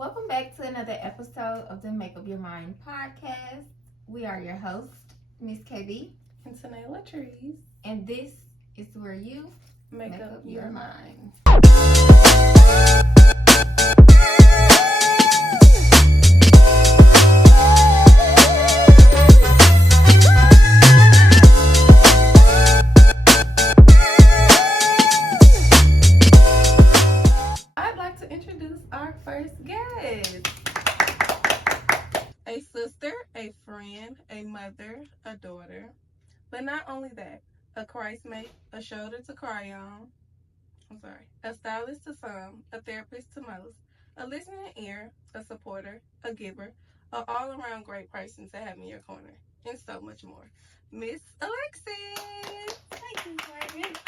Welcome back to another episode of the Make Up Your Mind podcast. We are your hosts, Miss KB, and Tanayla Trees, and this is where you make up your mind. I'd like to introduce our first guest. A sister, a friend, a mother, a daughter. But not only that, a Christ mate, a shoulder to cry on. A stylist to some, a therapist to most, a listening ear, a supporter, a giver, an all-around great person to have in your corner, and so much more. Miss Alexus. Thank you, Margaret.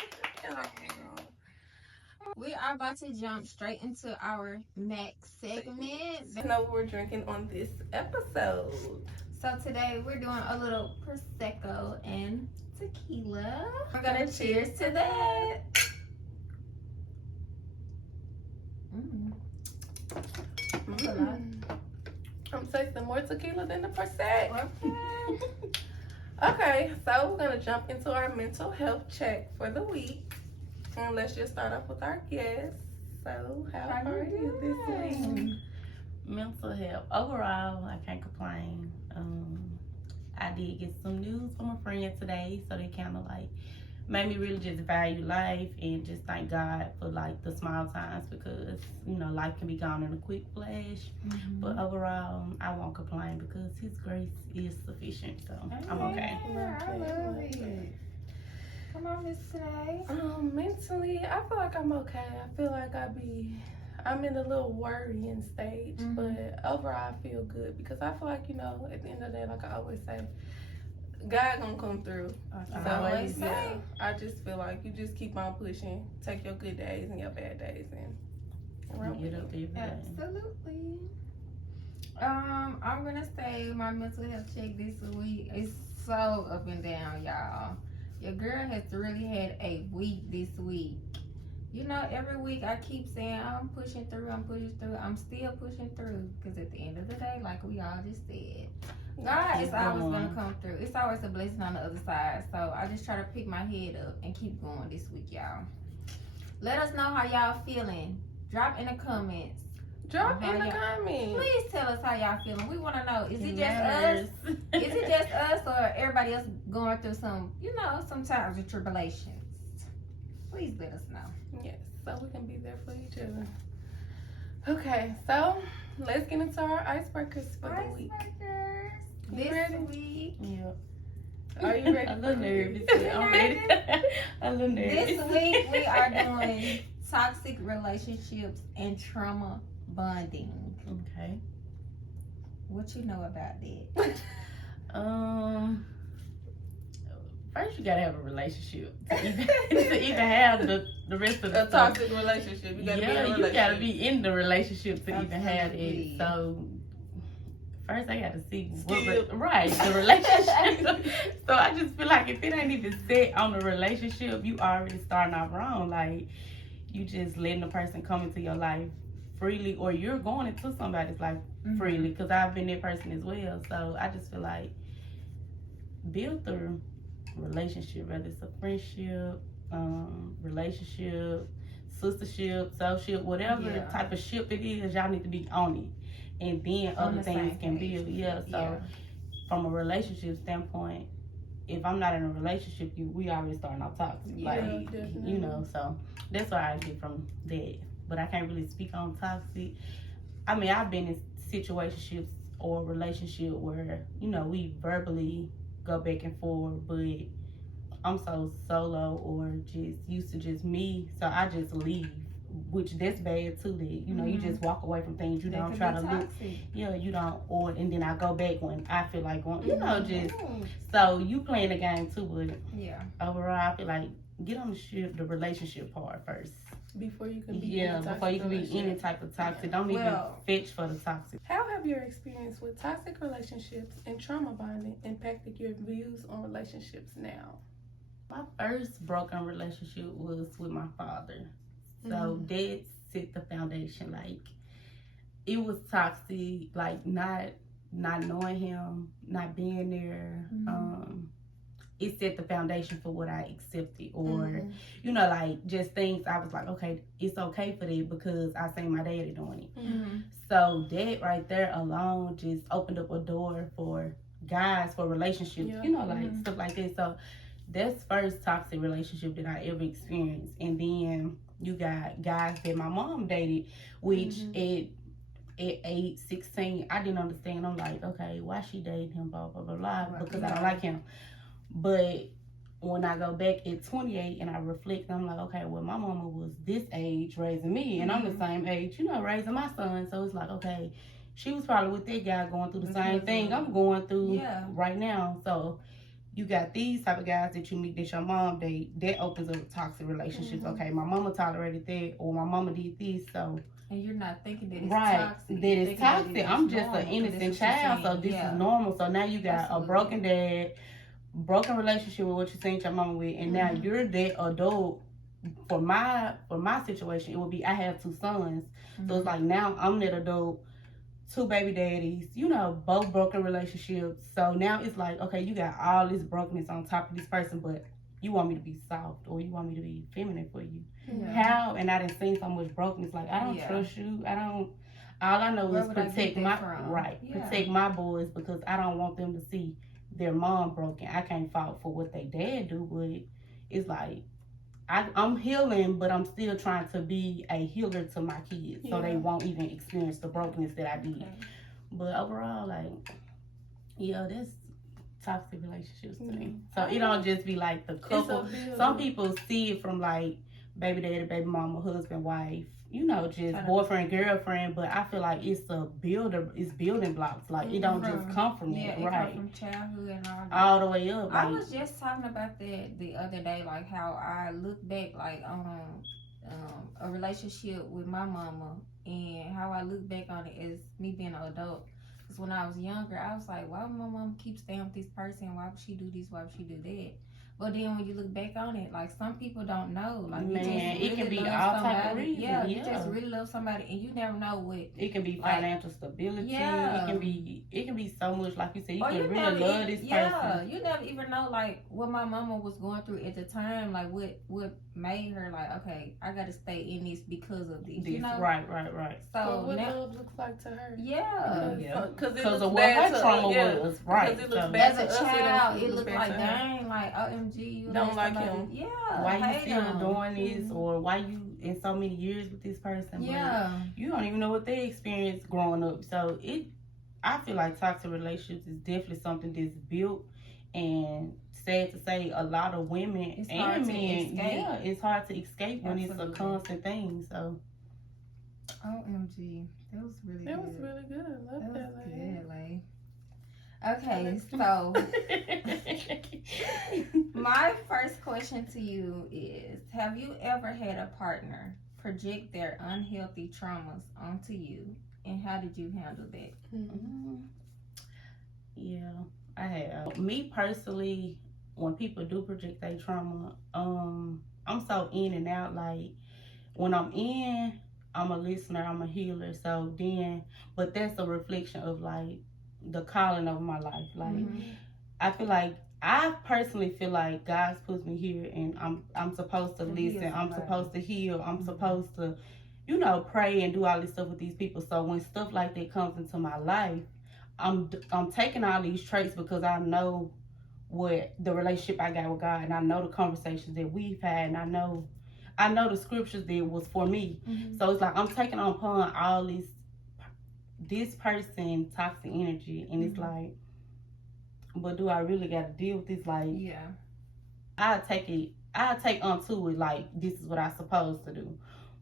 We are about to jump straight into our next segment. I know what we're drinking on this episode. So today we're doing a little Prosecco and tequila. We're gonna cheers to that. I'm tasting more tequila than the Prosecco. Okay. Okay, so we're gonna jump into our mental health check for the week. And let's just start off with our guests. So, how are you this week? Mental health. Overall, I can't complain. I did get some news from a friend today, so they kind of like made me really just value life and just thank God for like the small times because life can be gone in a quick flash. But overall, I won't complain because His grace is sufficient, so I'm okay. I love it. Come on, Miss Today. Mentally, I feel like I'm okay. I feel like I'm in a little worrying stage, but overall I feel good because I feel like, at the end of the day, like I always say, God gonna come through. I just feel like you just keep on pushing, take your good days and your bad days and run Get up every day. Absolutely. I'm gonna say my mental health check this week is so up and down, y'all. Your girl has really had a week this week. Every week I keep saying I'm pushing through, I'm still pushing through. Because at the end of the day, like we all just said, God is always going to come through. It's always a blessing on the other side. So I just try to pick my head up and keep going this week, y'all. Let us know how y'all feeling. Drop in the comments. Please tell us how y'all feeling. We want to know. Is it just us? Is it just us or everybody else going through some times of tribulations? Please let us know. Yes, so we can be there for each other. Okay, so let's get into our icebreakers for the week. This week. Yeah. Are you ready? A little nervous. Yeah, I'm ready. A little nervous. This week we are doing toxic relationships and trauma bonding. Okay. What you know about that? First you gotta have a relationship to even have the rest of the toxic relationship. You gotta be in a relationship. You gotta be in the relationship to even have Absolutely. it. So first I gotta see the relationship. So I just feel like if it ain't even set on the relationship, you already starting off wrong. Like you just letting the person come into your life freely, or you're going into somebody's life freely. Because I've been that person as well. So I just feel like build the relationship, whether it's a friendship, relationship, sistership, soulship, whatever type of ship it is, y'all need to be on it, and then other things can build. So from a relationship standpoint, if I'm not in a relationship, we already starting off toxic. So that's what I get from that. But I can't really speak on toxic. I mean, I've been in situationships or relationship where we verbally go back and forth, but I'm so solo or just used to just me, so I just leave, which that's bad too. That you just walk away from things. You don't try to look. You don't, and then I go back when I feel like going. So you playing the game too, but overall I feel like get on the relationship part first. Before you can be any type of toxic. Don't even fetch for the toxic. How have your experience with toxic relationships and trauma bonding impacted your views on relationships now? My first broken relationship was with my father. So that set the foundation. Like it was toxic, like not knowing him, not being there. It set the foundation for what I accepted, or like just things I was like, okay, it's okay for that because I seen my daddy doing it. So that right there alone just opened up a door for guys, for relationships, like stuff like that. So that's first toxic relationship that I ever experienced. And then you got guys that my mom dated, which at 8, 16, I didn't understand. I'm like, okay, why she dating him, blah, blah, blah, blah, because I don't like him. But when I go back at 28 and I reflect, I'm like, okay, well, my mama was this age raising me, and I'm the same age, raising my son. So it's like, okay, she was probably with that guy going through the same thing I'm going through right now. So you got these type of guys that you meet that your mom date, that opens up toxic relationships. Okay, my mama tolerated that, or my mama did this, so. And you're not thinking that it's toxic. That it's toxic. I'm just an innocent child, so this is normal. So now you got a broken dad, broken relationship with what you seen your mama with, and now you're that adult. For my situation, it would be I have 2 sons, so it's like now I'm that adult, 2 baby daddies, both broken relationships. So now it's like, okay, you got all this brokenness on top of this person, but you want me to be soft, or you want me to be feminine for you. How? And I done seen so much brokenness. Like, I don't trust you. I don't. All I know is protect protect my boys, because I don't want them to see their mom broken. I can't fault for what they dad do, but it's like I'm healing, but I'm still trying to be a healer to my kids, so they won't even experience the brokenness that I did. But overall, like, that's toxic relationships to me. So it don't just be like the couple. Some people see it from like baby daddy, baby mama, husband, wife, just boyfriend, girlfriend. But I feel like it's building blocks. Like, it don't just come from that, right? Come from childhood and all the way up. I was just talking about that the other day, like how I look back, like a relationship with my mama, and how I look back on it as me being an adult. Because when I was younger, I was like, why would my mom keep staying with this person? Why would she do this? Why would she do that? But then when you look back on it, like, some people don't know. Like, you just really it can be love all type of reasons. Yeah, you just really love somebody, and you never know what. It can be financial stability. Yeah. It can be so much. Like you said, you can really love this person. Yeah, you never even know, like, what my mama was going through at the time. Like, what made her like, okay, I got to stay in this because of this. You know? Right. So what love looks like to her. Yeah. Because of what her trauma was. Right. Because it looks bad as to a child, us, it looked like, dang, like, OMG, you don't like him. Yeah. Why you still doing this, or why you in so many years with this person? Yeah. But you don't even know what they experienced growing up. So I feel like toxic relationships is definitely something that's built, and sad to say, a lot of women and men, it's hard to escape when it's a constant thing. So, OMG, that was really good. That was really good. I love that. Was good, like. Okay, so my first question to you is, have you ever had a partner project their unhealthy traumas onto you, and how did you handle that? Yeah, I have. Me personally, when people do project their trauma, I'm so in and out. Like, when I'm in, I'm a listener, I'm a healer. So then, but that's a reflection of like the calling of my life. Like, I personally feel like God's put me here, and I'm supposed to listen. I'm supposed to heal. I'm supposed to, pray and do all this stuff with these people. So when stuff like that comes into my life, I'm taking all these traits, because I know what the relationship I got with God, and I know the conversations that we've had, and I know the scriptures that was for me. So it's like I'm taking upon all this person toxic energy, and it's like, but do I really got to deal with this? Like, I take onto it like this is what I supposed to do.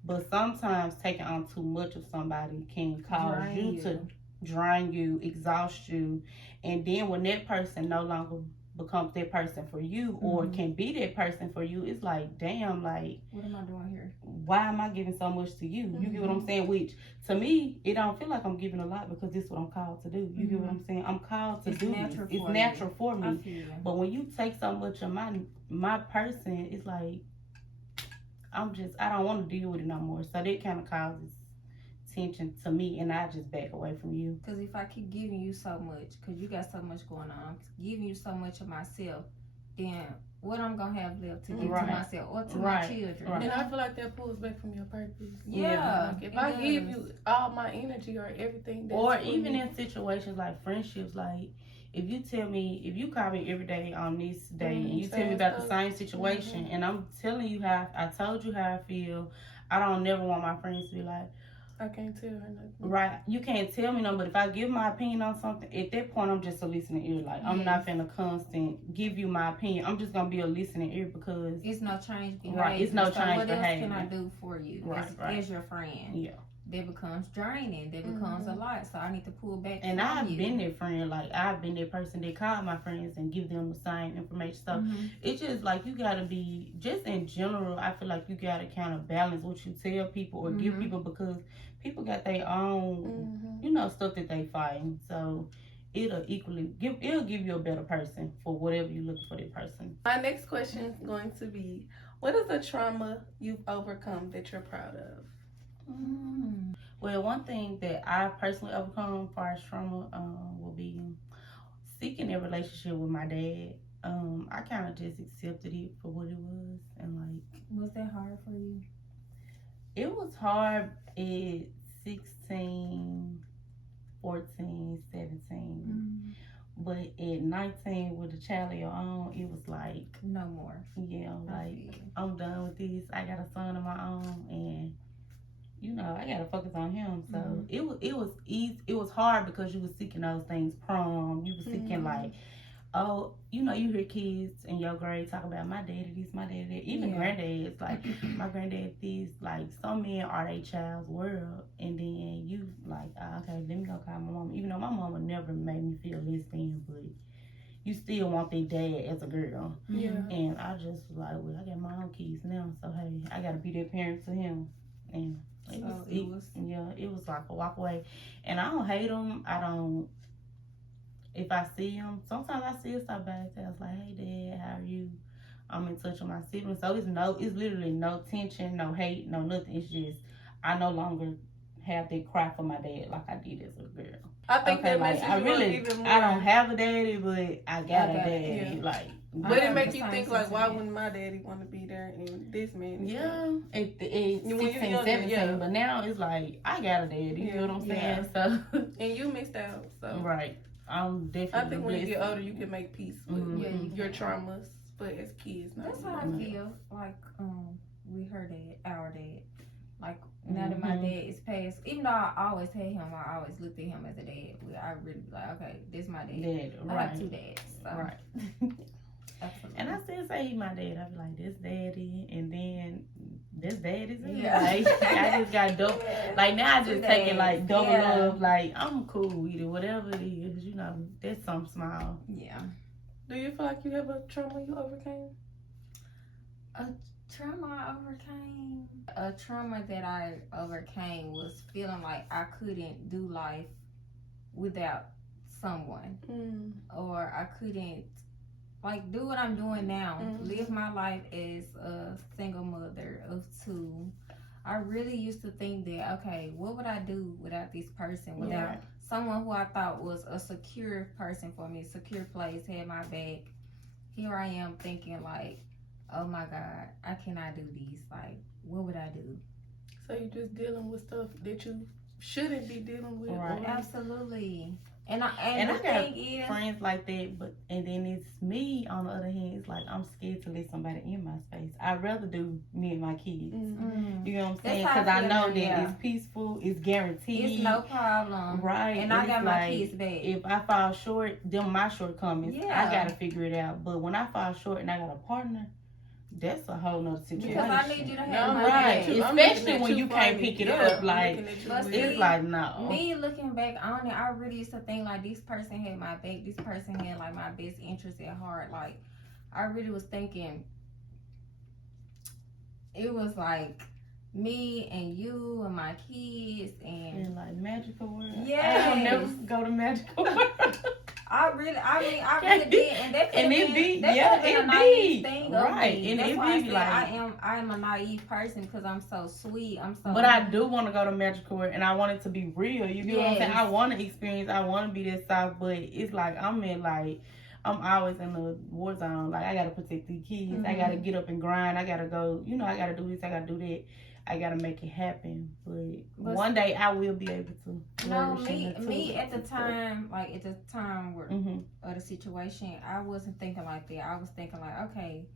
But sometimes taking on too much of somebody can cause you to drain you, exhaust you, and then when that person no longer becomes that person for you, or can be that person for you, it's like, damn, like, what am I doing here? Why am I giving so much to you? You get what I'm saying? Which, to me, it don't feel like I'm giving a lot, because this is what I'm called to do. You get what I'm saying? I'm called to do this. It's natural for me. But when you take so much of my person, it's like, I don't want to deal with it no more. So that kind of causes attention to me, and I just back away from you. Because if I keep giving you so much, because you got so much going on, I'm giving you so much of myself, then what I'm going to have left to give to myself or to my children. And I feel like that pulls back from your purpose. Yeah. Like if I give you all my energy or everything. Or even in situations like friendships, like, if you call me every day on this day and you tell me about the same situation and I'm telling you I told you how I feel, I don't never want my friends to be like, I can't tell her nothing. Right. You can't tell me nothing, but if I give my opinion on something, at that point I'm just a listening ear. Like, I'm not finna constant give you my opinion. I'm just gonna be a listening ear because it's no change behavior. Right. It's no change behavior. What else can I do for you as your friend? Yeah. That becomes draining. That becomes a lot. So I need to pull back. And I've been that friend. Like, I've been that person that called my friends and give them the same information. So it's just like you gotta be, just in general, I feel like you gotta kind of balance what you tell people or give people, because people got their own, stuff that they fighting. So it'll give you a better person for whatever you're looking for that person. My next question is going to be, what is a trauma you've overcome that you're proud of? Well, one thing that I personally overcome as far as trauma will be seeking a relationship with my dad. I kind of just accepted it for what it was, and like, was that hard for you? It was hard at 16, 14, 17. But at 19, with a child of your own, it was like, no more. Yeah, like, I'm done with this. I got a son of my own, and I gotta focus on him. So it was easy. It was hard because you was seeking those things. Prom, you was seeking like, oh, you hear kids in your grade talk about my daddy this, my daddy that. Even granddads, like, my granddad this. Like, some men are their child's world, and then you like, okay, let me go call my mama. Even though my mama never made me feel less than, but you still want their dad as a girl. Yeah. And I just was like, well, I got my own kids now, so hey, I gotta be that parent to him. And it was like a walk away. And I don't hate them. If I see them, sometimes I still stop by and I was like, hey dad, how are you? I'm in touch with my siblings. So it's literally no tension, no hate, no nothing. It's just, I no longer have that cry for my dad like I did as a girl. I think that like, I don't have a daddy, but I got a daddy. Yeah. Like, but it makes you think like, why wouldn't my daddy want to be there and this man? Yeah, at 16, 17, but now it's like, I got a daddy, you know what I'm saying? So, and you missed out, so. Right. I'm definitely I think when you get older, you can make peace with your traumas, but as kids, that's how I feel. Like, we heard our dad. Like, now that my dad is passed, even though I always had him, I always looked at him as a dad. I really be like, okay, this my dad. I have two dads. So. Right. Absolutely. And I still say he my dad. I be like, this daddy, and then this dad is it. Yeah. Like, I just got double. Like, now I just take it like double love. Like, I'm cool with it, whatever it is. That's something small. Yeah. Do you feel like you have a trauma you overcame? A trauma I overcame? A trauma that I overcame was feeling like I couldn't do life without someone. Or I couldn't, like, do what I'm doing now. Live my life as a single mother of two. I really used to think that, okay, what would I do without this person? Without someone who I thought was a secure person for me, secure place, had my back. Here I am thinking like, oh my God, I cannot do this. Like, what would I do? So you're just dealing with stuff that you shouldn't be dealing with. Right. Absolutely. And I got friends like that, and then it's me on the other hand. It's like, I'm scared to let somebody in my space. I'd rather do me and my kids. You know what I'm saying? Because I know that it's peaceful, it's guaranteed, it's no problem. Right. And I got my kids back. If I fall short, them my shortcomings. I gotta figure it out. But when I fall short and I got a partner, that's a whole nother situation. Because I need you to have my back. Especially when you can't pick it up. Like, it's like, no. Me looking back on it, I really used to think like, this person had my back. This person had like my best interest at heart. Like, I really was thinking it was like me and you and my kids and like magical world. Yeah. I'll never go to magical world. I really did, and that could have been, be, that yeah, could have been a it naive be. thing Right, of me. and That's it why I be said like, I am a naive person because I'm so sweet. I'm so. but I do want to go to Magic Court, and I want it to be real. You get what I'm saying? I want to experience. I want to be that soft, but it's like I'm always in the war zone. Like I gotta protect these kids. Mm-hmm. I gotta get up and grind. I gotta go. You know, I gotta do this. I gotta do that. I gotta make it happen. But one day I will be able to. No, me at the time, like at the time where of the situation, I wasn't thinking like that. I was thinking like, okay,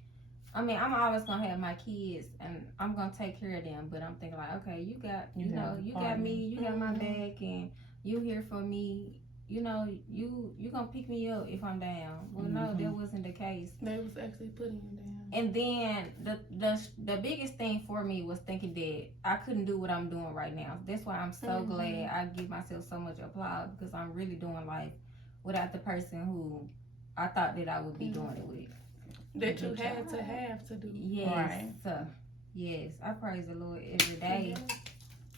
I mean, I'm always gonna have my kids and I'm gonna take care of them. But I'm thinking like, okay, you got me, you got my back, and you here for me. You know, you gonna pick me up if I'm down. Well, no, that wasn't the case. They was actually putting you down. And then the biggest thing for me was thinking that I couldn't do what I'm doing right now. That's why I'm so glad I give myself so much applause because I'm really doing life without the person who I thought that I would be doing it with. That you had to do. Yes. Right. Yes. I praise the Lord every day. Yeah.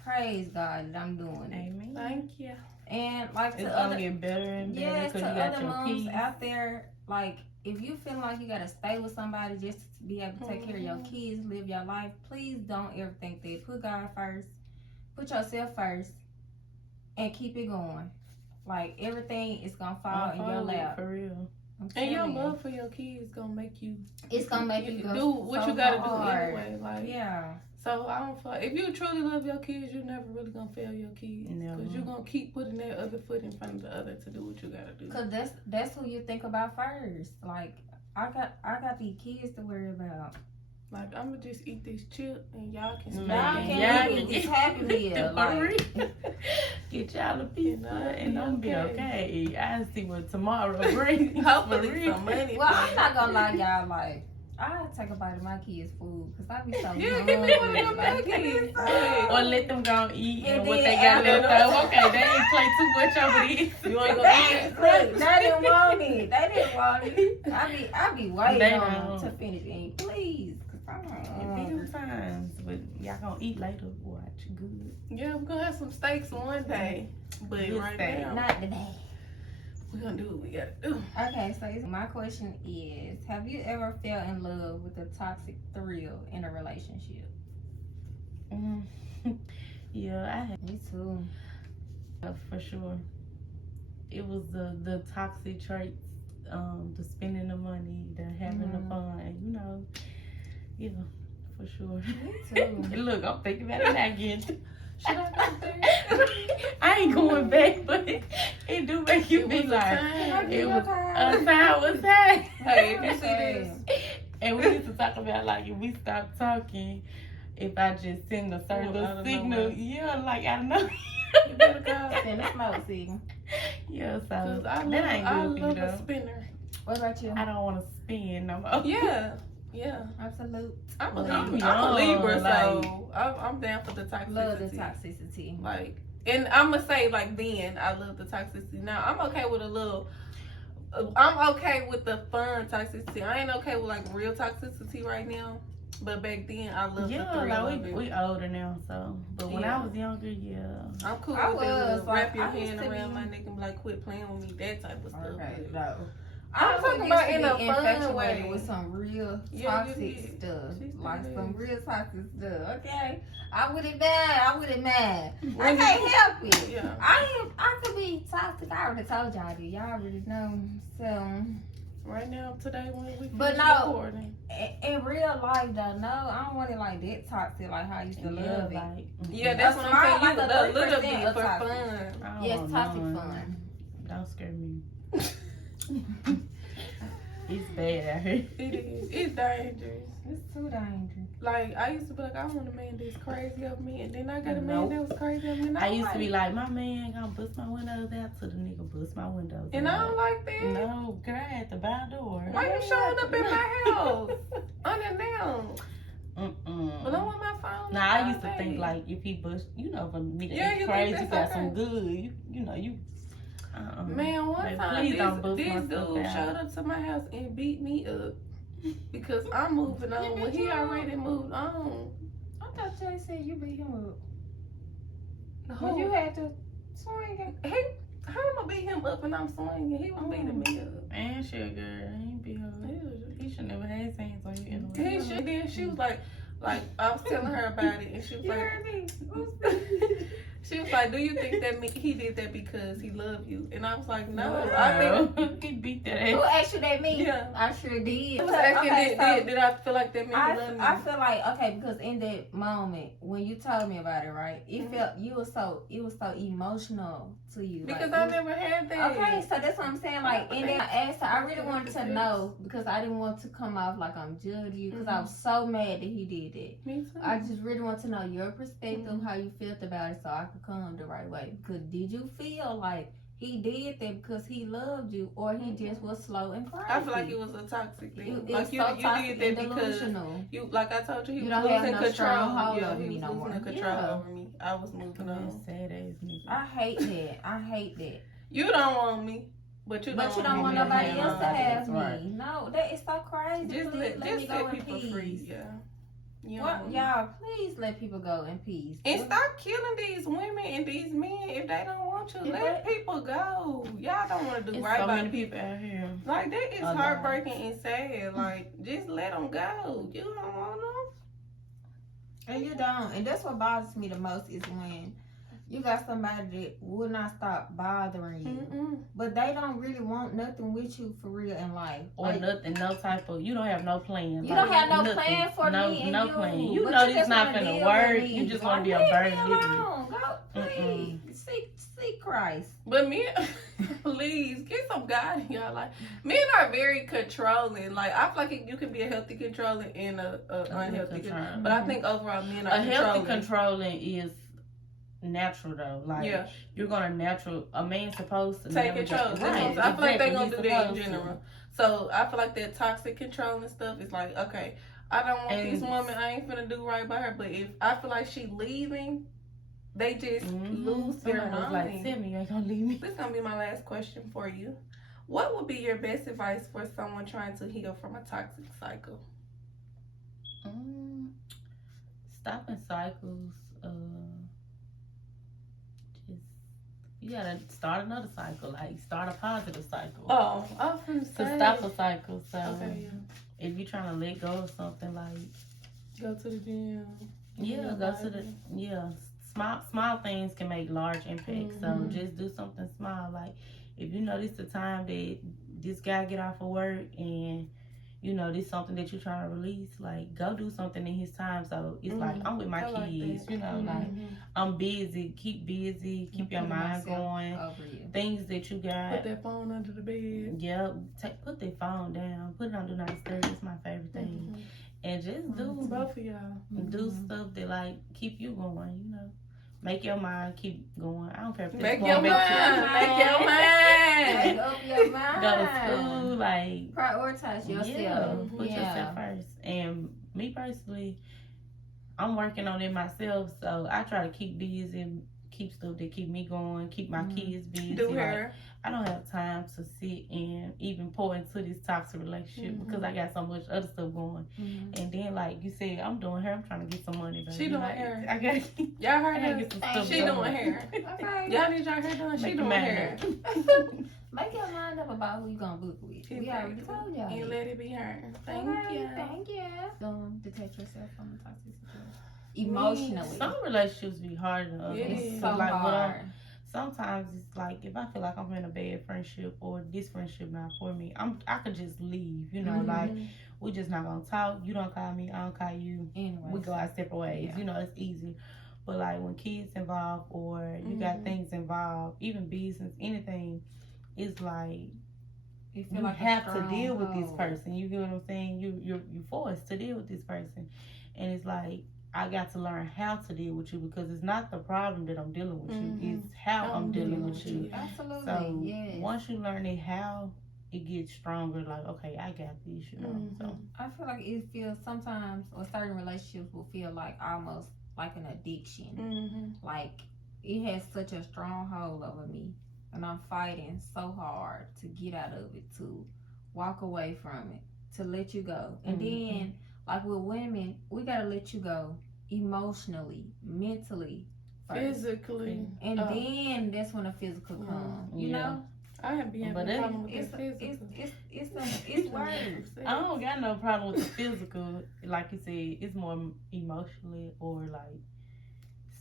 Praise God that I'm doing it. Amen. Thank you. And like it's gonna get better and better. Yes, to you got other your moms peace out there, like if you feel like you gotta stay with somebody just to be able to take care of your kids, live your life, please don't ever think that. Put God first, put yourself first, and keep it going. Like everything is gonna fall in your lap. For real. And your love for your kids gonna make you. It's gonna make you do what so you gotta hard. do anyway. Like yeah. So I don't feel if you truly love your kids, you're never really gonna fail your kids. Because you're gonna keep putting that other foot in front of the other to do what you gotta do. Cause that's who you think about first. Like I got these kids to worry about. Like I'm gonna just eat this chip and y'all can eat this Happy Meal. Like, get y'all a pizza and I'm be okay. I see what tomorrow brings. Hopefully some money. Well, I'm not gonna lie, y'all. Like I take a bite of my kids' food because I be so hungry. Give me one of them kids. Or let them go eat and what they got left over. Okay, they ain't play too much over this. You ain't gonna eat it. Look, they didn't want it. They didn't want it. I be waiting on them to finish eating, please. Few times, but y'all gonna eat later. Watch good. Yeah, we're gonna have some steaks one day, but good right steak. now, not today. We're gonna do what we gotta do. Okay, so my question is: have you ever fell in love with a toxic thrill in a relationship? Yeah, I have. Me too. For sure. It was the toxic traits, the spending the money, the having the fun, you know. Yeah, for sure. Me too. Look, I'm thinking about it again. Should I come back? I ain't going back, but it do make you be like, it was a time was time. Hey, if you see this. And we used to talk about like if we stop talking, if I just send a certain little signal, yeah, like I don't know. You better go. Send a smoke signal. Yeah, so I love a spinner. What about you? I don't want to spin no more. Yeah. Absolute. I'm a Libra, so I'm down for the toxicity. Love the toxicity. Like, and I'm gonna say like then I love the toxicity. Now I'm okay with a little. I'm okay with the fun toxicity. I ain't okay with like real toxicity right now. But back then I loved the thrill of it. We older now, so. But when I was younger, I'm cool with that. Wrap your hand around my neck and be like, quit playing with me. That type of stuff. Okay, no. I'm talking about in a fun way. With some real toxic stuff. Like some real toxic stuff, okay? I wouldn't mad. I can't help it. Yeah. I could be toxic. I already told y'all that. Y'all already know. So right now, today when we recording. In real life though, no, I don't want it like that toxic like how I used to love it. Yeah, that's what I'm saying. Like a little bit for fun. Yes, toxic fun. Don't scare me. It's bad out here. It is. It's dangerous. It's too dangerous. Like, I used to be like, I want a man that's crazy of me, and then I got a man that was crazy of me. I used to be like, my man gonna bust my windows out till the nigga bust my windows and out. I don't like that. No, girl, I had to buy a door. Why you showing up in my house? Unannounced. But I want my phone. Nah, I used to think like if he bust, you know, if a nigga is crazy, you got some good, you know, you. Man, one time this dude out. showed up to my house and beat me up because I'm moving on when he already moved on. I thought Jay said you beat him up. But you had to swing it. How am I don't beat him up and I'm swinging. He was beating me up. And shit, girl, he ain't beat her. He should never had his hands on you anyway. He should. Then she was like I was telling her about it, and she was You like, heard me? she was like, do you think that he did that because he loved you? And I was like, no. No. I think he beat that Who ass. asked you that me? Yeah. I sure did. he was asking, did I feel like that man loved me? I feel like, okay, because in that moment when you told me about it, right, it felt it was so emotional to you. Because like, I never had that. Okay, so that's what I'm saying. Like, and then I asked her, I really wanted to know because I didn't want to come off like I'm judging you because I was so mad that he did that. Me too. I just really want to know your perspective, how you felt about it, so I could come the right way. Because did you feel like he did that because he loved you, or he just was slow and crazy? I feel like it was a toxic thing. It Like was you so did that because delusional. you, like I told you, he You was don't have losing no control. strong hold Yeah, over he me was no losing more. the control Yeah. over me. I was moving on. Sad ass nigga. I hate that. I hate that. You don't want me, but you don't want me to nobody have else to nobody. have Right. me. No, that is so crazy. Just Please let me go set in people peace. free. Yeah. You What, don't- y'all, please let people go in peace. And stop killing these women and these men if they don't want you. Let people go. Y'all don't want to do It's right so by many people. people out here. Like, that is Alive. heartbreaking and sad. Like, just let them go. You don't want them. And you don't. And that's what bothers me the most is when you got somebody that will not stop bothering you. Mm-mm. But they don't really want nothing with you for real in life. Or Like, nothing, no type of, you don't have no plan. you don't have no nothing. plan for no, me and no you. plan. You But know you this just not wanna finna deal work. with me. You just Like, want to be a leave bird me living. alone. Go, please. Seek Christ. But men, please get some guidance, y'all. Like, men are very controlling. Like, I feel like you can be a healthy controlling and a unhealthy controlling. But I think overall men are A healthy controlling. controlling is natural though. Like, Yeah. you're gonna a man's supposed to Take navigate- control. Right. I feel like they're exactly. gonna He's do that in supposed to. general. So I feel like that toxic controlling stuff is like, okay, I don't want And- this woman. I ain't finna do right by her. But if I feel like she leaving, they just lose their Somebody was mind. like, "Send me, you ain't gonna leave me." This is gonna be my last question for you. What would be your best advice for someone trying to heal from a toxic cycle? Stopping cycles. Just you gotta start another cycle. Like, start a positive cycle. Oh, I was gonna To say. stop a cycle. So Okay, if you're trying to let go of something, like, go to the gym. yeah, go to the small things can make large impacts. So Mhm. just do something small. Like, if you know this the time that this guy get off of work and you know this something that you're trying to release, like, go do something in his time. So it's like, I'm with my I like kids, that. you know, like, I'm busy. Keep your Putting mind myself going. over you. Things that you got. Put that phone under the bed. Yep. Put their phone down. Put it on do not disturb. That's my favorite thing. And just do Both of y'all. do stuff that, like, keep you going, you know. Make your mind keep going. I don't care if it's Make going your back to- mind. Make your Make mind. up your mind. Go to school, like, Prioritize yourself. yeah, put Yeah. yourself first. And me personally, I'm working on it myself, so I try to keep busy, keep stuff that keep me going, keep my kids busy. Do Like, her. I don't have time to sit and even pour into this toxic relationship because I got so much other stuff going. And then, like you said, I'm doing hair. I'm trying to get some money. Baby. She doing Like, hair. I gotta Y'all heard I gotta her? get some Thank stuff She going. doing hair. Okay. Y'all need y'all hair done. She Make doing your hair. mind Make your mind up about who you gonna book with. We already told y'all. And let it be her. Thank Okay, you. Thank you. Don't detach yourself from the toxic situation. Emotionally. Some relationships be harder than others. It It's is. so Like, hard. sometimes it's like, if I feel like I'm in a bad friendship or this friendship not for me, I could just leave. You know, like, we just not gonna talk. You don't call me, I don't call you. Anyway. We go our separate ways. Yeah. You know, it's easy. But, like, when kids involved or you got things involved, even business, anything, it's like You feel you like a have to deal with this stronghold. person. You get what I'm saying? You're forced to deal with this person, and it's like, I got to learn how to deal with you because it's not the problem that I'm dealing with you. It's how I'm dealing with you. Absolutely. So yes. once you learn it how, it gets stronger. Like, okay, I got this. You know. So I feel like it feels sometimes, or certain relationships will feel like almost like an addiction. Like, it has such a strong hold over me, and I'm fighting so hard to get out of it, to walk away from it, to let you go. And then, like with women, we gotta let you go emotionally, mentally, first. Physically. And then that's when the physical comes. You know? I have been having a problem with it's the physical. It's words. I don't got no problem with the physical. Like you said, it's more emotionally or like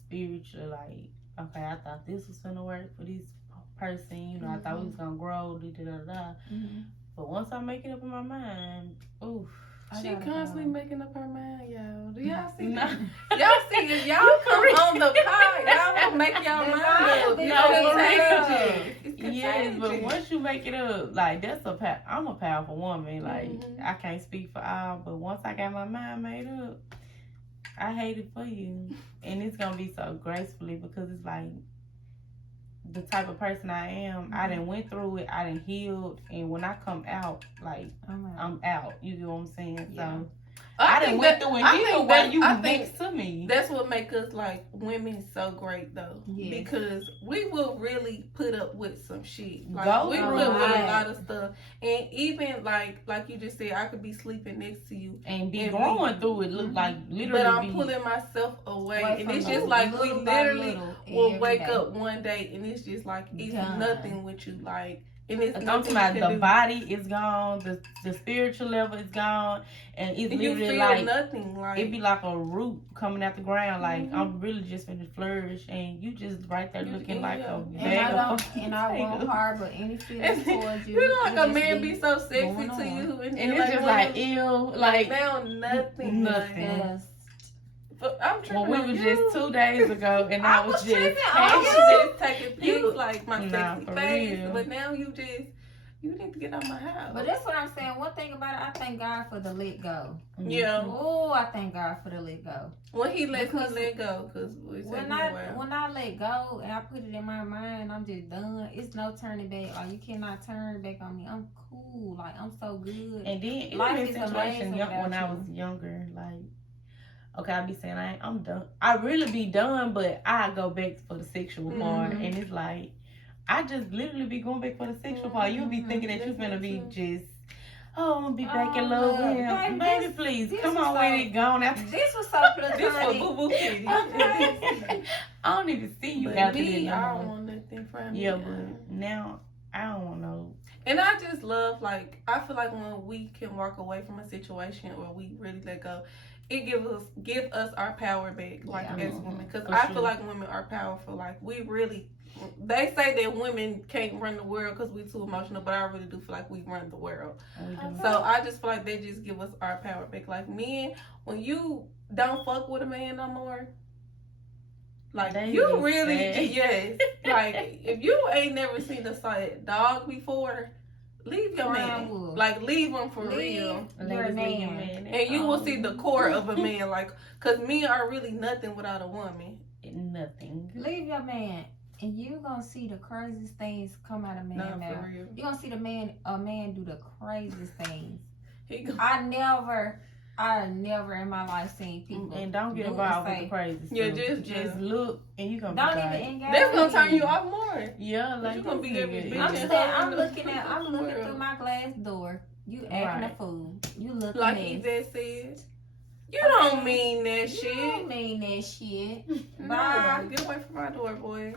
spiritually. Like, okay, I thought this was gonna work for this person. You know, I thought we was gonna grow. But once I make it up in my mind, oof. She constantly making up her mind, y'all. Do y'all see No. that? Y'all see if y'all come on the pod, y'all don't make y'all mind up. It's contagious. Yes, but once you make it up, like that's I'm a powerful woman. Like I can't speak for all, but once I got my mind made up, I hate it for you, and it's gonna be so gracefully because it's like the type of person I am. I done went through it. I done healed, and when I come out, like I'm out. You get what I'm saying? Yeah. So I done went through and healed while you next to me. That's what make us like women so great though, because we will really put up with some shit. Like we put up with a lot of stuff, and even like you just said, I could be sleeping next to you and be going through it. Look like literally, but I'm pulling myself away, and it's just like we literally will wake up one day, and it's just like it's nothing with you, like. And it's I'm talking about the body is gone, the spiritual level is gone, and it's literally feel like nothing. Like it be like a root coming out the ground. Like I'm really just finna flourish, and you just right there looking like a bag and I won't harbor any feelings towards you. You know, like a man be so sexy to you, and it's just like ew, like now nothing. Nothing. But I'm tripping. Well, we was just 2 days ago, and I was just taking pics like my sexy face. Real. But now you need to get out my house. But that's what I'm saying. One thing about it, I thank God for the let go. Yeah. Oh, I thank God for the let go. When he lets me let go, because when I let go and I put it in my mind, I'm just done. It's no turning back. Like you cannot turn back on me. I'm cool. Like I'm so good. And then life is amazing. When I was younger, like. Okay, I be saying I'm done. I really be done, but I go back for the sexual part, and it's like I just literally be going back for the sexual part. You be thinking that you're gonna be just, I'm gonna be back in love with him. Baby, please come on with it. Gone after this was so platonic. This was boo boo kitty. I don't even see you after this. I don't want nothing from you. Yeah, but now I don't want no. And I just love, like, I feel like when we can walk away from a situation or we really let go, it give us our power back, like as women. Because I feel like women are powerful. Like we really, they say that women can't run the world because we too emotional, but I really do feel like we run the world. So I just feel like they just give us our power back. Like men, when you don't fuck with a man no more, like you really, yes. Like if you ain't never seen a sad dog before, leave your man. Like, leave him for real. Your man. And you will see the core of a man. Like, because men are really nothing without a woman. Nothing. Leave your man. And you're going to see the craziest things come out of man now. You're going to see a man do the craziest things. I never in my life seen people. And don't get involved with the crazy stuff. Yeah, just look and you gonna don't be even engage. That's gonna turn you off more. Yeah, like you gonna be every bitch. I'm looking through my glass door. You acting a fool. You look like he just said. You don't mean that shit. You don't mean that shit. Bye. Get away from my door, boy.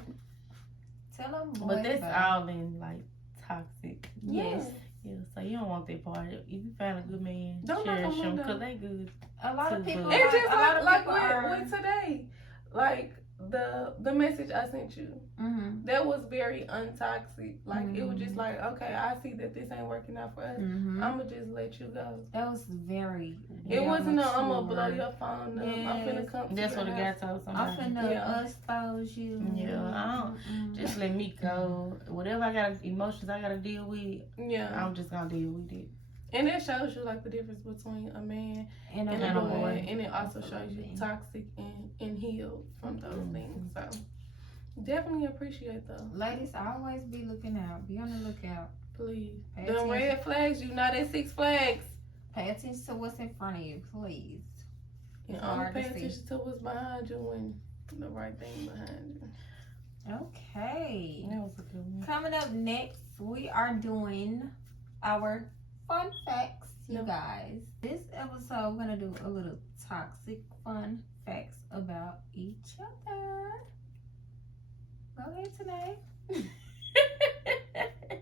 Tell him, boy. But that's all in like toxic. Yes. Yeah, so you don't want that part. If you find a good man, don't cherish him because they good. A lot of people. It's just like with today, like the message I sent you. That was very untoxic. Like it was just like, okay, I see that this ain't working out for us. I'ma just let you go. That was very. It wasn't no, I'm gonna blow your phone up. Yes. I'm finna come. That's what the guy told somebody. I'm finna expose you. Yeah, just let me go. Whatever emotions I gotta deal with. Yeah, I'm just gonna deal with it. And it shows you like the difference between a man and a boy, and it also shows you toxic and healed from those things. So definitely appreciate those. Ladies, always be looking out. Be on the lookout. Please. The red flags, you not at Six Flags. Pay attention to what's in front of you, please. And only pay attention to what's behind you and the right thing behind you. Okay. That was a good one. Coming up next, we are doing our fun facts, you guys. This episode, we're gonna do a little toxic fun facts about each other. Go ahead today.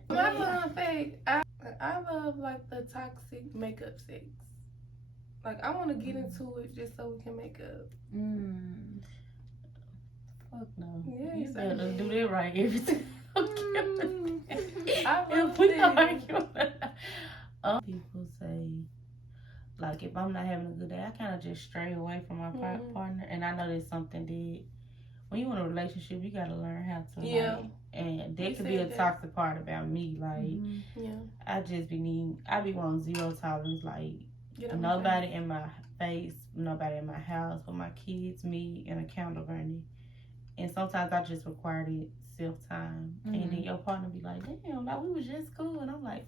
My fun fact, I love like the toxic makeup sex. Like I want to get into it just so we can make up. Fuck no. Yeah, You so better do that right every time. I love we it. argue. People say, like, if I'm not having a good day, I kind of just stray away from my partner. And I know that's something that when you're in a relationship, you got to learn how to. Yeah. Like, and that could be a toxic part about me. Like, I just I be wanting zero tolerance. Like, nobody in my face, nobody in my house, but my kids, me, and a candle burning. And sometimes I just required it self-time. And then your partner be like, damn, like, we was just cool. And I'm like,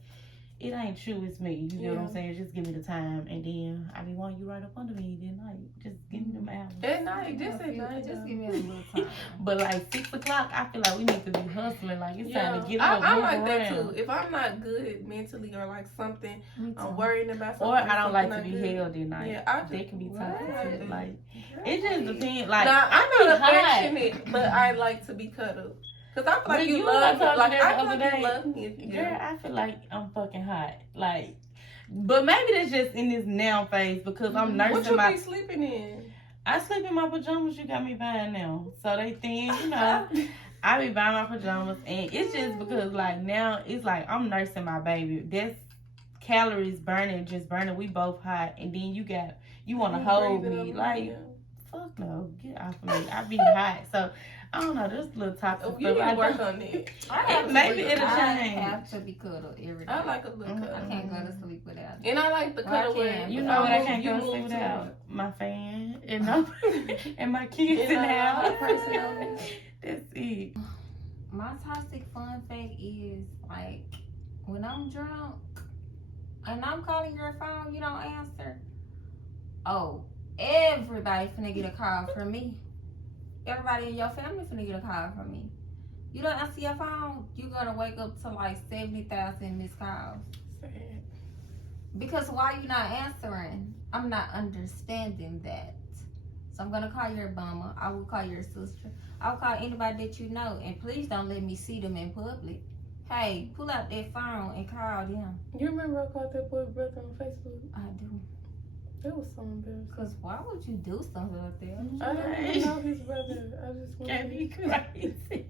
it ain't true, it's me. You know what I'm saying? Just give me the time. And then I be wanting you right up under me at night. Just give me the hours. At night, just at night. Just give me a little time. But like 6 o'clock, I feel like we need to be hustling. Like, it's time to get up, I move like around. that too. If I'm not good mentally or like something, I'm worrying about something. Or I don't like to be held at night. Yeah, they can be toxic. Right. Like, it just depends. Like, now, I'm I not be hot. affectionate, but I like to be cuddled. Because I feel like you love love me. Like, the I other feel like day. you love me. Girl, I feel like I'm fucking hot. Like, but maybe that's just in this now phase because I'm nursing What you be sleeping in? I sleep in my pajamas you got me buying now. So they thin, you know. I be buying my pajamas and it's just because like now it's like I'm nursing my baby. That's calories burning, just burning. We both hot and then you want to hold me. Like, fuck no, get off of me. I be hot. So I don't know, just a little toxic You need stuff. to work on that. Maybe it'll change. I have to be cuddled every day. I like a little cuddle. I can't go to sleep without it. And I like the cuddle where you know what I can't you go to sleep move without? My fan and my kids in the house. That's it. My toxic fun fact is like when I'm drunk and I'm calling your phone, you don't answer. Oh, everybody finna get a call from me. Everybody in your family finna get a call from me. You don't answer your phone, you're gonna wake up to like 70,000 missed calls. Because why you not answering? I'm not understanding that. So I'm gonna call your mama. I will call your sister. I'll call anybody that you know. And please don't let me see them in public. Hey, pull out that phone and call them. You remember I called that boy brother on Facebook? I do. It was so embarrassing. Because why would you do something like that? I didn't even know his brother. I just wanted Can't be crazy.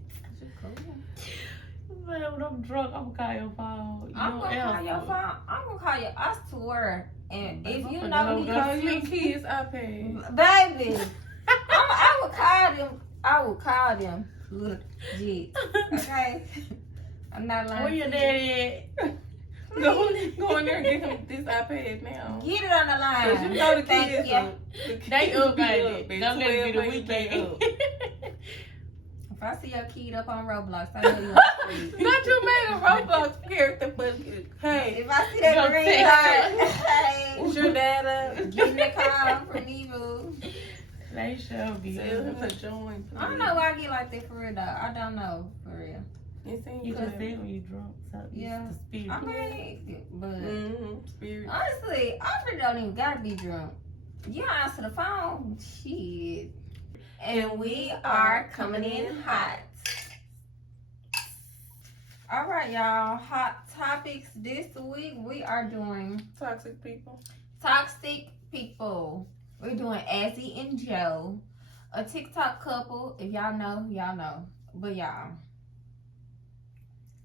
Man, when I'm drunk, I'm gonna call your phone. I'm gonna call your phone. I'm gonna call you. I swear. And if you I'm know me, call your kids iPad. baby, I would call them. I would call them legit. Okay. I'm not lying. Where your daddy at? Go in there and get him this iPad now. Get it on the line. Cause you know the Thank kids you. They up, baby. Don't let me be the weekend. If I see your kid up on Roblox, I know you. Not you made a Roblox character, but hey, If I see that green light, hey, is your dad up? getting the call from evil. They sure be. Tell him to join. Please. I don't know why I get like that for real though. I don't know for real. You just said when you drunk, so Yeah. it's the spirit. I mean, but Spirit. honestly, I really don't even gotta be drunk. You don't answer the phone, shit. And we are coming in hot. All right, y'all. Hot topics this week. We are doing Toxic people. toxic people. We're doing Azzy and Joe, a TikTok couple. If y'all know, y'all know. But y'all,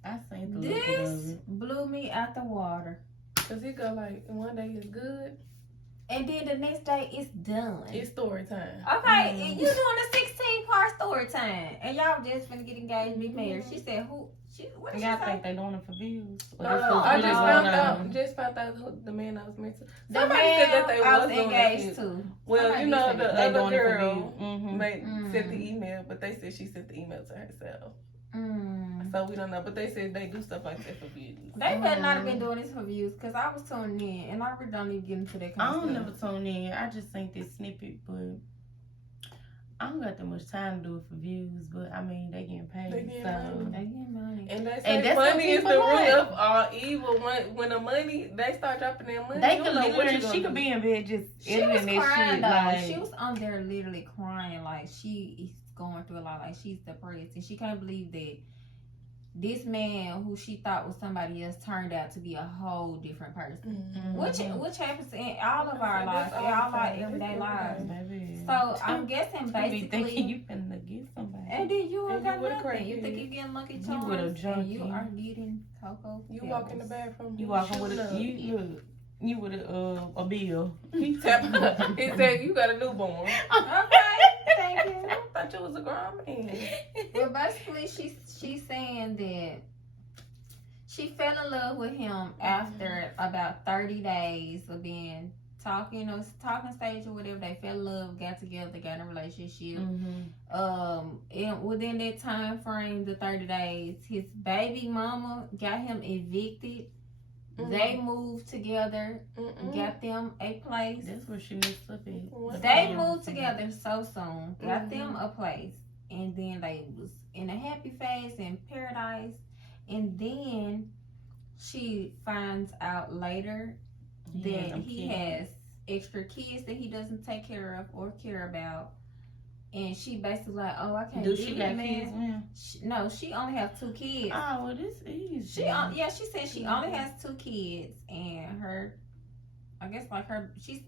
I seen the little bit of this it. blew me out the water. Cause it go like one day it's good, And then the next day it's done. it's story time. Okay, and you doing a 16-part story time. And y'all just finna get engaged and be married. She said, who? What did she Y'all say? think they doing it for views? Or I this just was found going out. on? Just found out who the man I was married to. The Somebody man said that they I was doing engaged it. to. Well, Somebody you know said the that. They other doing it for girl views. Mm-hmm. sent the email, but they said she sent the email to herself. Mm. So we don't know, but they said they do stuff like that for views. They better not have been doing this for views because I was tuning in and I really don't even get into that I kind of don't stuff. never tune in. I just think this snippet, but I don't got that much time to do it for views. But I mean, they getting paid, They getting so money. They get money. And they And say that's what money is the people root like. of all evil. When the money, they start dropping their money. they you could don't know what literally. you She gonna could do. be in bed just She was editing that crying shit. though. Like, She was on there literally crying like she is going through a lot. Like, she's depressed, and she can't believe that this man who she thought was somebody else turned out to be a whole different person. Which happens in all of our lives, in all our everyday lives. So I'm guessing basically thinking you finna get somebody, and then you ain't got nothing. You think you getting Lucky Charms? You with a junkie. You are getting Cocoa. You walk in the bathroom. You walking with you with a bill. He said you got a newborn. Okay, thank you. I thought you was a grown man. Well, basically, she's saying that she fell in love with him after about 30 days of being talking stage or whatever. They fell in love, got together, got in a relationship. And within that time frame, the 30 days, his baby mama got him evicted. They moved together, got them a place. That's where she messed up at. They moved together so soon, got them a place, and then they was in a happy phase in paradise. And then she finds out later that he has extra kids that he doesn't take care of or care about. And she basically like, oh, I can't do she it, got man. kids? No, she only has 2 kids. Oh, well, this is. She said she only has 2 kids, and her, I guess like her, she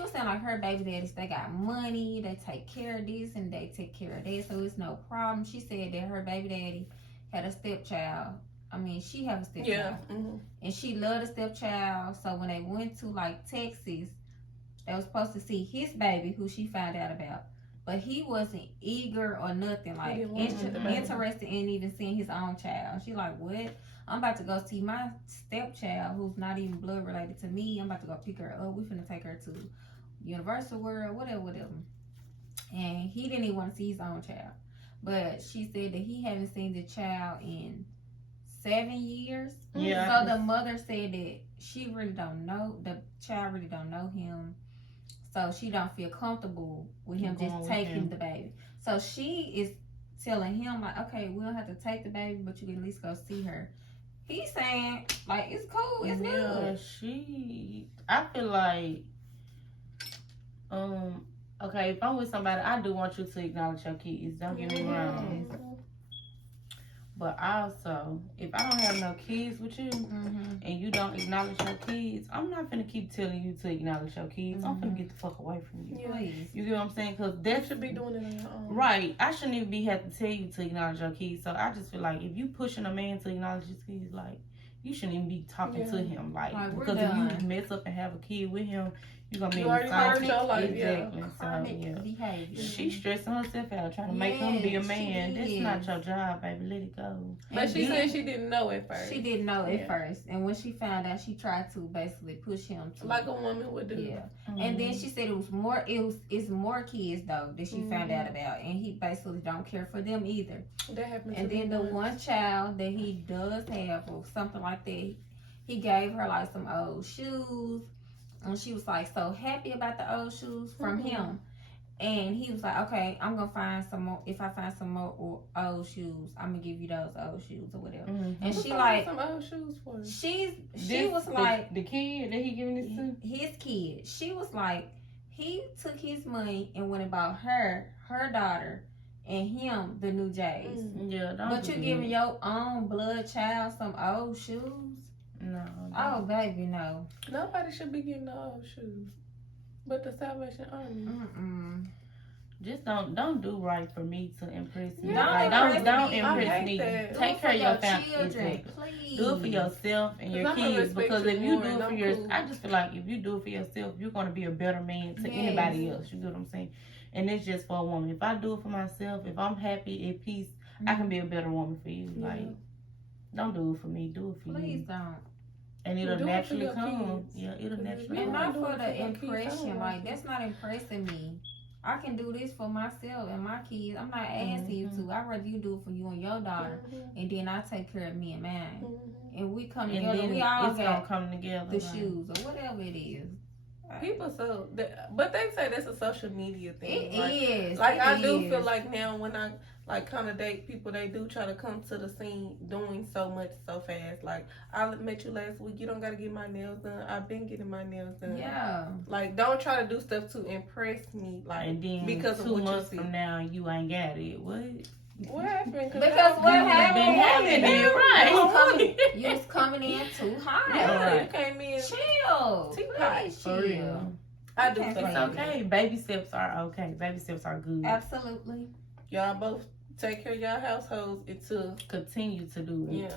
was saying like her baby daddies, they got money, they take care of this and they take care of that, so it's no problem. She said that her baby daddy had a stepchild. I mean, she have a stepchild, and she loved a stepchild. So when they went to like Texas, they was supposed to see his baby, who she found out about. But he wasn't eager or nothing, like interested in even seeing his own child. She like, what? I'm about to go see my stepchild, who's not even blood related to me. I'm about to go pick her up. We finna take her to Universal World, whatever. And he didn't even want to see his own child. But she said that he haven't seen the child in 7 years. Yeah. So the mother said that she really don't know, the child really don't know him. So she don't feel comfortable with him just taking the baby. So she is telling him like, okay, we don't have to take the baby, but you can at least go see her. He's saying like, it's cool, it's good. I feel like, okay, if I'm with somebody, I do want you to acknowledge your kids. Don't get me wrong. But also, if I don't have no kids with you, and you don't acknowledge your kids, I'm not finna keep telling you to acknowledge your kids. I'm finna get the fuck away from you. Please. You get what I'm saying? Because that should be doing it on your own. Right. I shouldn't even have to tell you to acknowledge your kids. So I just feel like if you pushing a man to acknowledge his kids, like, you shouldn't even be talking to him. Like because if you mess up and have a kid with him, you're gonna be in the same exactly. So behavior. She's stressing herself out trying to make him be a man. That's not your job, baby. Let it go. But she said she didn't know at first. She didn't know at first, and when she found out, she tried to basically push him to like a woman would do. Yeah. And then she said it's more kids though that she found out about, and he basically don't care for them either. That happened. And then the one child that he does have or something like that, he gave her like some old shoes. And she was like so happy about the old shoes from him. And he was like, okay, I'm going to find some more. If I find some more old shoes, I'm going to give you those old shoes or whatever. And she like, some old shoes for you? She was like. The kid that he giving this to? His kid. She was like, he took his money and went and bought her daughter, and him the new J's. Yeah, but you giving your own blood child some old shoes? No. Oh, baby, no. Nobody should be getting no old shoes. But the Salvation Army. Just don't do right for me to impress me. Yeah, don't impress me. Take care of your family. Children, please. Do it for yourself and your kids. Because if you do it for yourself, I just feel like if you do it for yourself, you're going to be a better man to anybody else. You get what I'm saying? And it's just for a woman. If I do it for myself, if I'm happy, at peace, I can be a better woman for you. Yeah. Like, don't do it for me. Do it for you. Please don't. And it'll naturally come. Yeah, it'll naturally come. And not for the impression. Like, that's not impressing me. I can do this for myself and my kids. I'm not asking you to. I'd rather you do it for you and your daughter. And then I take care of me and mine. And we come together. We all got come together. The shoes or whatever it is. People but they say that's a social media thing. It is. Like I do feel like now when I like kind of date people, they do try to come to the scene doing so much so fast. Like, I met you last week, you don't gotta get my nails done. I've been getting my nails done. Yeah. Like, don't try to do stuff to impress me. Like, and then because 2 of what months you see. from now, you ain't got it. What? What happened? Because what happened? Been happening, right? You was coming in too hot. Yeah, Right. you came in. Chill. Teapot. Please For chill. real. I do. Okay. feel It's like okay. Baby steps are okay. Baby steps are good. Absolutely. y'all both take care of y'all households until Continue to do it. yeah.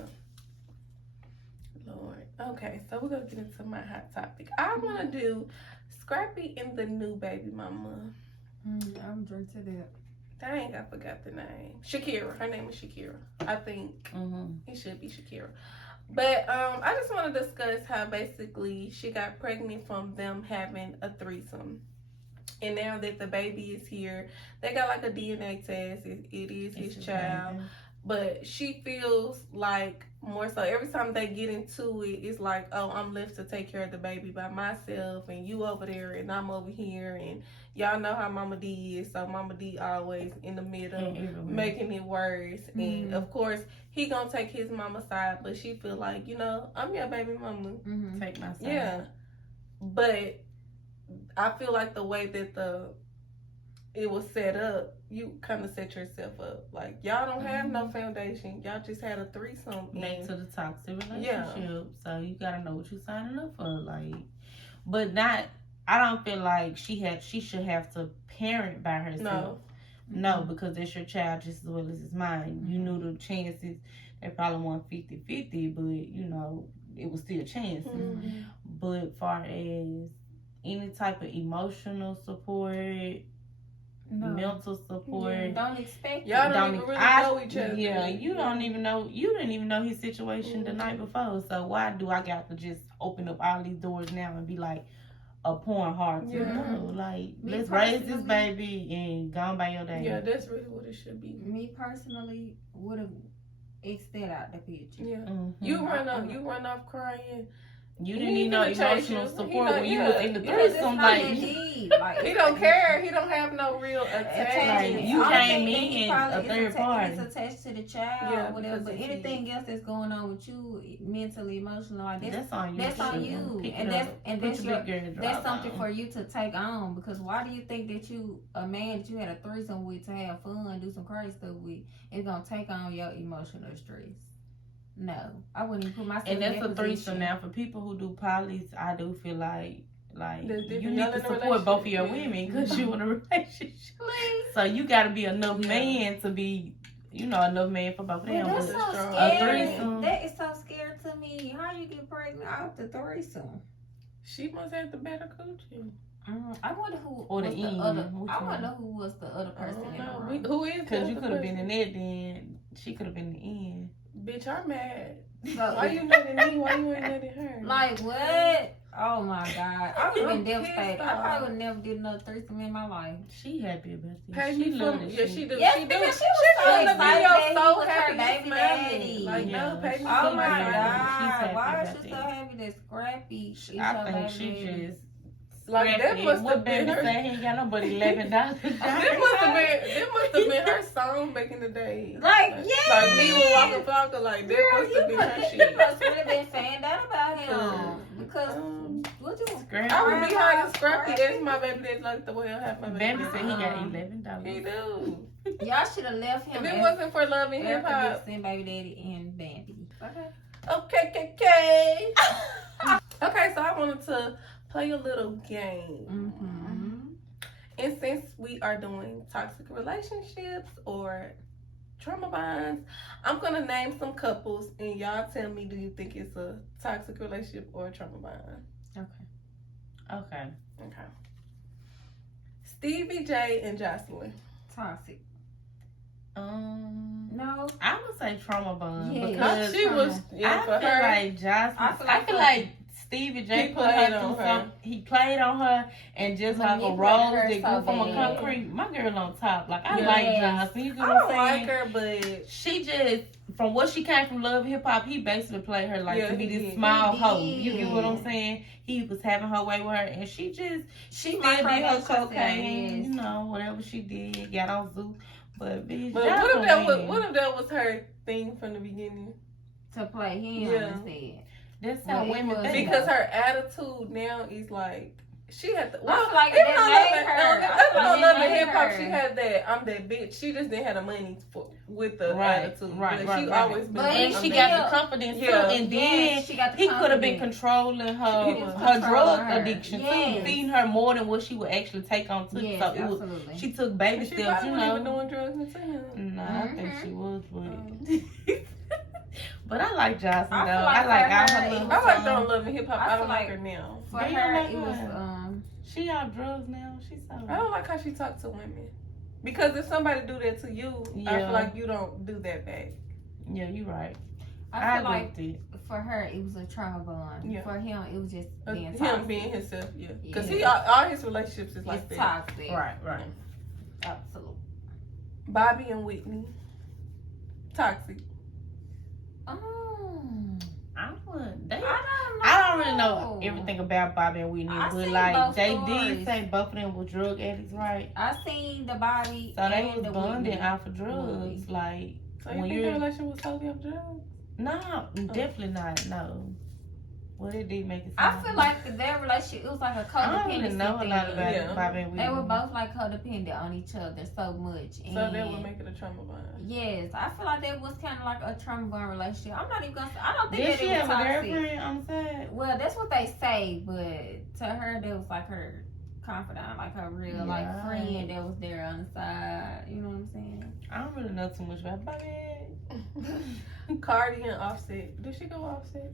Lord. Okay, so we're gonna get into my hot topic. I wanna do Scrappy and the new baby mama. I'm drunk to that. Dang, I forgot the name. Shakira. Her name is Shakira. I think Mm-hmm. it should be Shakira. But I just want to discuss how basically she got pregnant from them having a threesome. And now that the baby is here, they got like a DNA test. It is his child. But she feels like more so every time they get into it, it's like, oh, I'm left to take care of the baby by myself, and you over there and I'm over here, and y'all know how Mama D is, so Mama D always in the middle, making it worse. Mm-hmm. And of course he gonna take his mama side, but she feel like, you know, I'm your baby mama. Mm-hmm. Take my side. Yeah, but I feel like the way that it was set up, you kind of set yourself up. Like, y'all don't have no foundation. Y'all just had a threesome. Back to the toxic relationship. Yeah. So you gotta know what you're signing up for. Like, but not. I don't feel like she should have to parent by herself. No, because it's your child just as well as it's mine. You knew the chances. They probably won 50-50, but you know it was still chances. Mm-hmm. But far as any type of emotional support, mental support. Don't expect y'all don't even really know each other. Yeah, you don't even know. You didn't even know his situation the night before. So why do I got to just open up all these doors now and be like a pouring heart to no? Like, let's raise this baby and go on by your day. Yeah, that's really what it should be. Me personally would have X'd that out the picture. Yeah, Mm-hmm. you run off crying. You didn't need no emotional support when you was in the threesome. Like, he don't care. He don't have no real attachment. Like, you came in a third party. It's attached to the child or whatever. But anything else that's going on with you, mentally, emotional, like that's on you. That's on you, and that's something for you to take on. Because why do you think that a man that you had a threesome with to have fun, do some crazy stuff with, is gonna take on your emotional stress? No, I wouldn't even put myself in that position. And that's a threesome now. For people who do polys, I do feel like you need y'all to support both of your women because you in a relationship. So you got to be enough man to be, enough man for both of them. That's so scary. That is so scary to me. How you get pregnant off the threesome? She must have the better coochie. I wonder who or was the other. I wonder who was the other person in the room. Who is? Because you could have been in there, then she could have been in the end. Bitch, I'm mad. So, why you letting me? Why you ain't letting her? Like what? Oh my God! I would have been devastated. I probably would never did another threesome in my life. She happy about this. Pay she me love from, it. yeah, she do. Yes, she because do. she was so excited so happy, baby daddy. Like, no, pay me Oh from my my God! Why is she so happy that Scrappy? I think she just. Like, that must have been her. He ain't got no but $11. That must have been her song back in the day. Like, yeah. Like, me with Waka Flocka, like, that must have been her shit. You must really been fanned out about him. Because, what you... I would be hard as Scrappy as my baby dad, like the way I have my baby. Baby said he got $11. He do. Y'all should have left him. If it wasn't for Love and Hip Hop. Baby daddy and Bambi. Okay. Okay, so I wanted to play a little game. And since we are doing toxic relationships or trauma bonds, I'm going to name some couples and y'all tell me, do you think it's a toxic relationship or a trauma bond? Okay. Stevie J and Jocelyn. Toxic. No. I would say trauma bond. Yeah, because she was, I feel like Jocelyn. I feel like Stevie J put her through something. He played on her and just like a rose that grew from a concrete. My girl on top. Like, I like Jocelyn. You know what I'm saying? I like her, but she just, from what she came from Love Hip Hop, he basically played her like to be this small hoe. You get what I'm saying? He was having her way with her, and she still did her cocaine, whatever she did, got on Zoo. But bitch, But what if that was her thing from the beginning? To play him instead. That's how women think. Because her attitude now is like she had to. Well, I feel like even that on Love and Hip Hop, her. she had that. I'm that bitch. She just didn't have the money with the attitude. Right. She always been. And she got the confidence too. And then she got the he could have been controlling her drug addiction too, feeding her more than what she would actually take on too. Yes, So it was, she took baby steps. You know, doing drugs until him. No, I think she was, but. But I like Jocelyn though. I like her Love and Hip Hop. I don't like her now. For her, it was she on drugs now. She's so. I don't like how she talks to women. Because if somebody do that to you, I feel like you don't do that back. Yeah, you're right. I feel like for her it was a trauma bond. Yeah. For him it was just being toxic. Him being himself. Yeah. Because all his relationships is like that. Toxic. Right. Absolutely. Bobby and Whitney. Toxic. I don't really know everything about Bobby and Whitney, but like they did say both of them were drug addicts, right? I seen the Bobby. So they was bonding out for drugs, like. So you think the relationship was totally off drugs? No, definitely not. No. Well, it did make it. I feel like their relationship, it was like a codependent. I don't really know a lot about Bobby and Whitney. They were both like codependent on each other so much. So that would make it a trauma bond. Yes, I feel like that was kind of like a trauma bond relationship. I'm not even gonna say, I don't think that it was toxic. Did she have a girlfriend on the side? Well, that's what they say, but to her, that was like her confidant, like her real like friend that was there on the side. You know what I'm saying? I don't really know too much about Bobby. Cardi and Offset. Did she go Offset?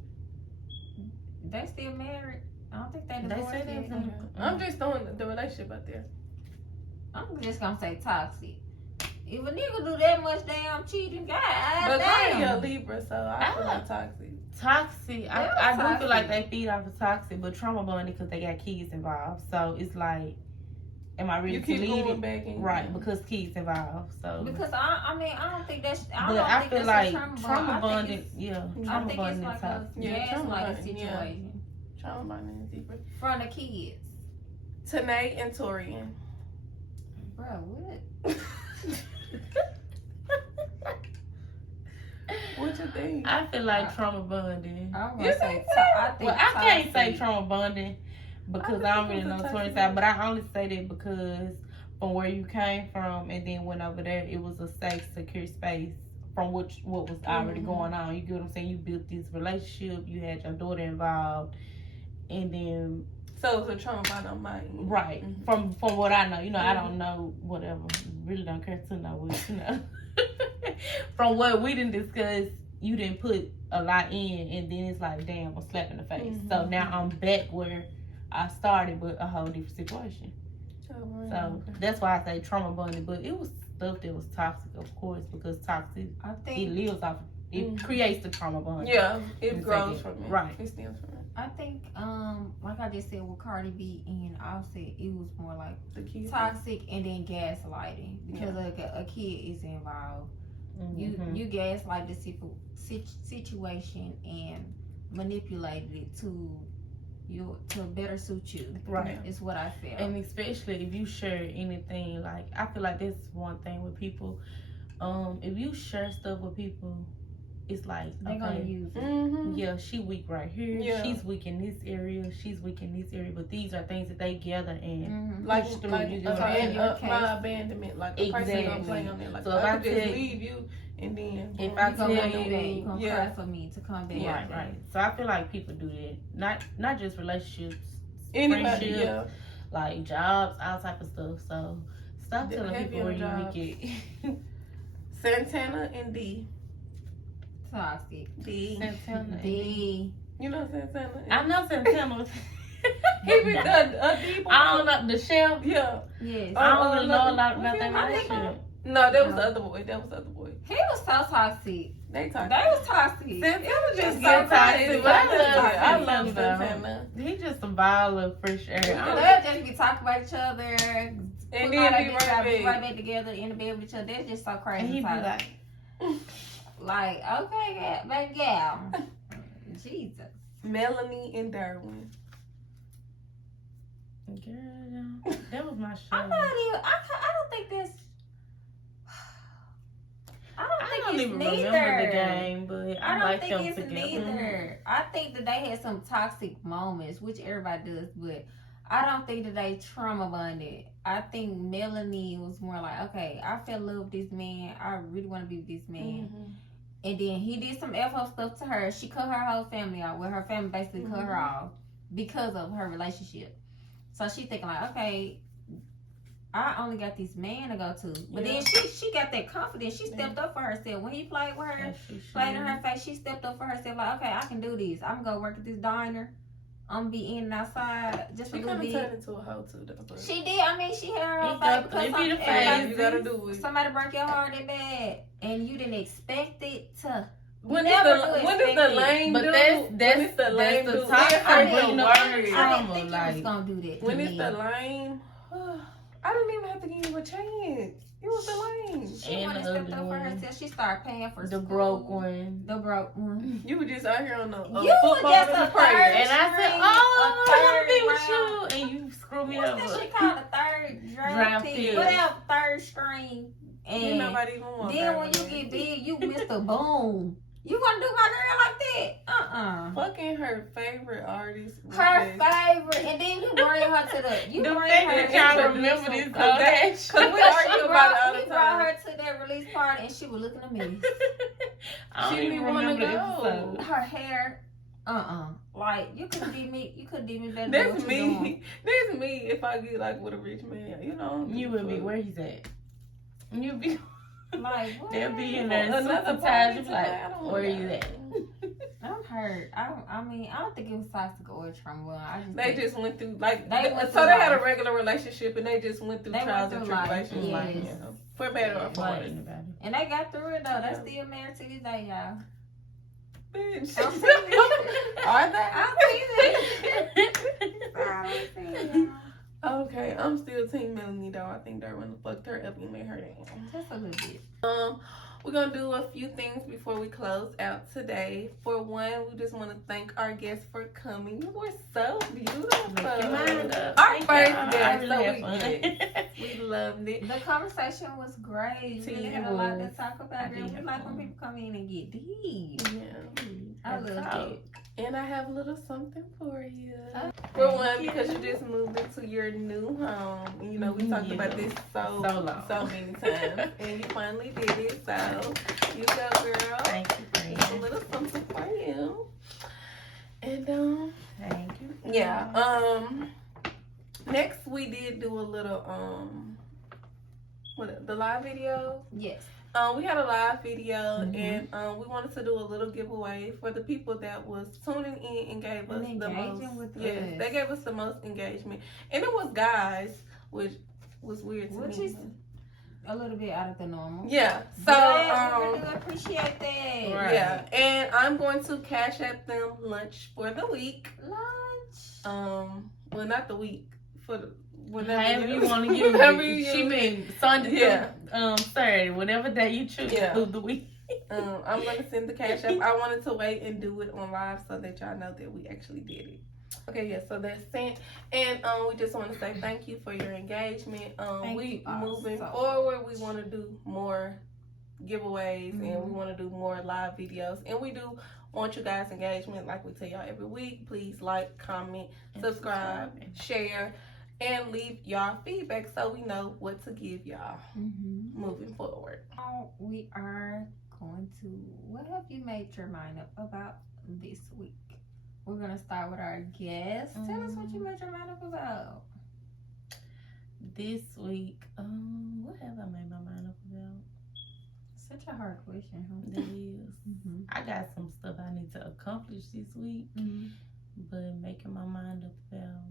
They still married. I don't think they divorced yet. I'm just throwing the relationship out there. I'm just gonna say toxic. If a nigga do that much damn cheating, God but damn. But a Libra, so I feel like toxic. Toxic. I do feel like they feed off of toxic, but trauma bonding because they got kids involved. So it's like, am I ready to leave it? Back in right, because kids involved. So because I mean I don't think that's. I feel like trauma bonding. Trauma bonding is like a gaslighting situation. Trauma bonding is deeper. From the kids. Tanae and Torian. Bro, what? What you think? I feel like trauma bonding. I can't say trauma bonding because I don't really know Torian's side, but I only say that because from where you came from and then went over there, it was a safe, secure space from what was already going on. You get what I'm saying? You built this relationship, you had your daughter involved, and then so it was a trauma bond on my end. Right. From what I know, I don't know whatever. Really don't care to know what From what we didn't discuss, you didn't put a lot in, and then it's like, damn, a slap in the face. So now I'm back where I started, but a whole different situation. So that's why I say trauma bonding, but it was stuff that was toxic, of course, because toxic, it lives off, it creates the trauma bond. Yeah, it grows from it. Right. It stems from it. I think, like I just said with Cardi B and Offset, it was more like the toxic and then gaslighting because a kid is involved. You gaslight the situation and manipulated it to better suit you. Right. Is what I feel. And especially if you share anything, like I feel like that's one thing with people. If you share stuff with people, it's like they're gonna use it. Yeah, she weak right here. Yeah. She's weak in this area. She's weak in this area. But these are things that they gather and like my abandonment, like a person gonna play on it. Like so if I just leave you. And then if I tell you that you're gonna cry for me to come back. Right. So I feel like people do that. Not just relationships, friendships, like jobs, all type of stuff. So stop telling people where you weak at. Santana and D. Toxic. D. Santana. D. You know Santana? I know Santana. He be a D boy. I don't know the chef. Yeah. Yes. I don't really know a lot about that relationship. No, that was the other boy. He was so toxic. They was toxic. Santana just so toxic. I love Santana. He just a vial of fresh air. They'll just be talking about each other and then be right back together in the bed with each other. That's just so crazy. And he be like, okay, baby gal. Jesus. Melanie and Darwin. Girl, that was my show. I don't think that's. I don't think even it's remember neither. the game, but I I don't like think them it's together. neither. I think that they had some toxic moments, which everybody does, but I don't think that they trauma bonded. I think Melanie was more like, okay, I fell in love with this man. I really want to be with this man. Mm-hmm. And then he did some FO stuff to her. She cut her whole family off. Well, her family basically cut her off because of her relationship. So she thinking like, okay, I only got this man to go to. But then she got that confidence. She stepped up for herself. When he played with her, played in her face, she stepped up for herself like, okay, I can do this. I'm going to work at this diner. I'm going to be in and outside just a little bit. She kind of turned into a hoe too, though. But... She did. I mean, she had her whole face because you gotta do it. Somebody broke your heart that bad and you didn't expect it to. When is the lame dude? That's the toxic trauma. I didn't think he was gonna do that. When it's the lame, I didn't even have to give you a chance. It was the lame. She went and stepped up for herself. She started paying for the broke one. The broke one. You were just out here on the you were just a third and I said, "Oh, I want to be with you," and you screwed me over. She called a third draft pick. Whatever, third string. And nobody even want then when you get big, you Mr. Boom. You want to do my girl like that? Fucking her favorite artist. Her favorite. And then you bring her to the... You bring her y'all remember this. Because we argue about it all the time. We brought her to that release party and she was looking at me. She didn't even want to go. Her hair... Like, you could be me. You could do me better. That's me. That's me if I get like with a rich man. You know? You would be where he's at. You be... Like, what? They'll be in there supervised. Like, where you at? I'm hurt. I mean, I don't think it was toxic or trauma. They just went through like they had a regular relationship and they just went through trials and tribulations, like for better or for worse. And they got through it though. They still married to this day, y'all. Bitch, are they? I've seen it. Okay, I'm still Team Melanie though. I think Darwin fucked her up and made her down. Just a little bit. We're gonna do a few things before we close out today. For one, we just want to thank our guests for coming. You were so beautiful. Our first guest, we loved it. The conversation was great. We really had a lot to talk about. We like when people come in and get deep. Yeah, I love it. And I have a little something for you. For one, because you just moved into your new home. You know, we talked about this so many times. And you finally did it. So, you go, girl. Thank you. It's a little something for you. And, thank you. Yeah. Next, we did do a little, the live video? Yes. We had a live video and we wanted to do a little giveaway for the people that was tuning in and gave us the most. Yes, they gave us the most engagement, and it was guys, which was weird to me. Which is a little bit out of the normal. Yeah. So I really appreciate that. Right. Yeah, and I'm going to cash app them lunch for the week. Lunch. Well, not the week, for the. Whenever you want to give it. She been Sunday through Saturday, whatever day you choose through the week. I'm going to send the cash app. I wanted to wait and do it on live so that y'all know that we actually did it. Okay, yeah, so that's sent. And we just want to say thank you for your engagement. Moving forward, we want to do more giveaways and we want to do more live videos. And we do want you guys' engagement like we tell y'all every week. Please like, comment, subscribe, share. And leave y'all feedback so we know what to give y'all moving forward. Now we are going to, what have you made your mind up about this week? We're going to start with our guest. Tell us what you made your mind up about. This week, what have I made my mind up about? Such a hard question, huh? That is. I got some stuff I need to accomplish this week, but making my mind up about,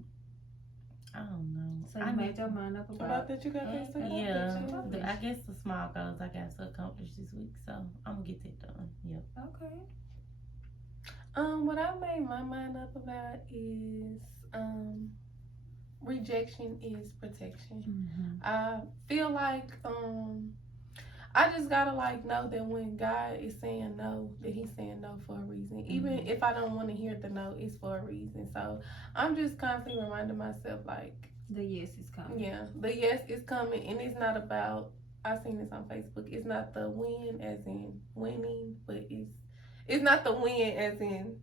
I don't know. So you made your mind up about that you got things to accomplish? Yeah, I guess the small goals I got to accomplish this week, so I'm gonna get that done. Yep. Okay. What I made my mind up about is rejection is protection. I feel like I just gotta know that when God is saying no, that He's saying no for a reason. Even if I don't want to hear the no, it's for a reason. So I'm just constantly reminding myself the yes is coming. Yeah, the yes is coming, and it's not about I seen this on Facebook. It's not the win as in winning, but it's not the win as in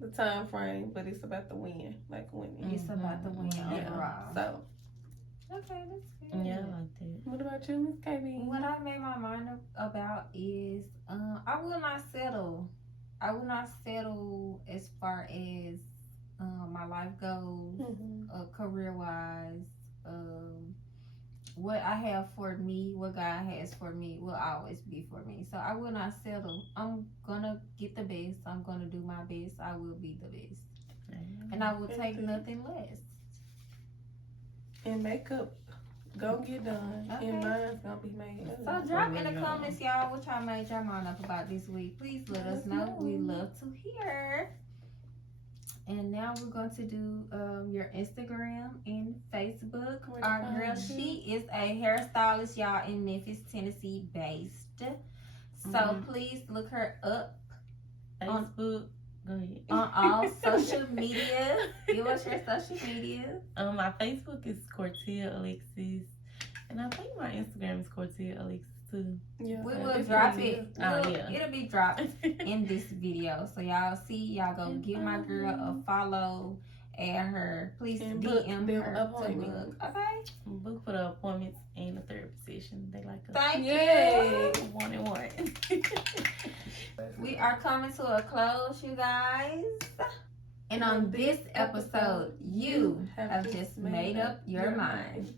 the time frame, but it's about the win, like winning. It's about the win overall. So okay, that's good. Yeah, I like that. what about you, Miss KB? What I made my mind up about is I will not settle. I will not settle as far as my life goes, career wise. What I have for me, what God has for me, will always be for me. So I will not settle. I'm gonna get the best. I'm gonna do my best. I will be the best, and I will take nothing less. And makeup gonna get done, and mine's gonna be made up. So drop in the comments, y'all, what y'all made your mind up about this week. Please let us know. We love to hear. And now we're going to do your Instagram and Facebook. Our girl, she is a hairstylist, y'all, in Memphis, Tennessee based. So please look her up. Facebook. Go ahead. On all social media. Give us your social media. My Facebook is Cortia Alexus. And I think my Instagram is Cortia Alexus too. Yeah, we will drop it. It'll be dropped in this video. So y'all see, y'all go give my girl a follow, add her. Please DM her appointment. Okay? Book for the appointments and the therapy session. They like us. Thank you. 1 and 1. We are coming to a close, you guys. And on this episode, you have just made up your mind.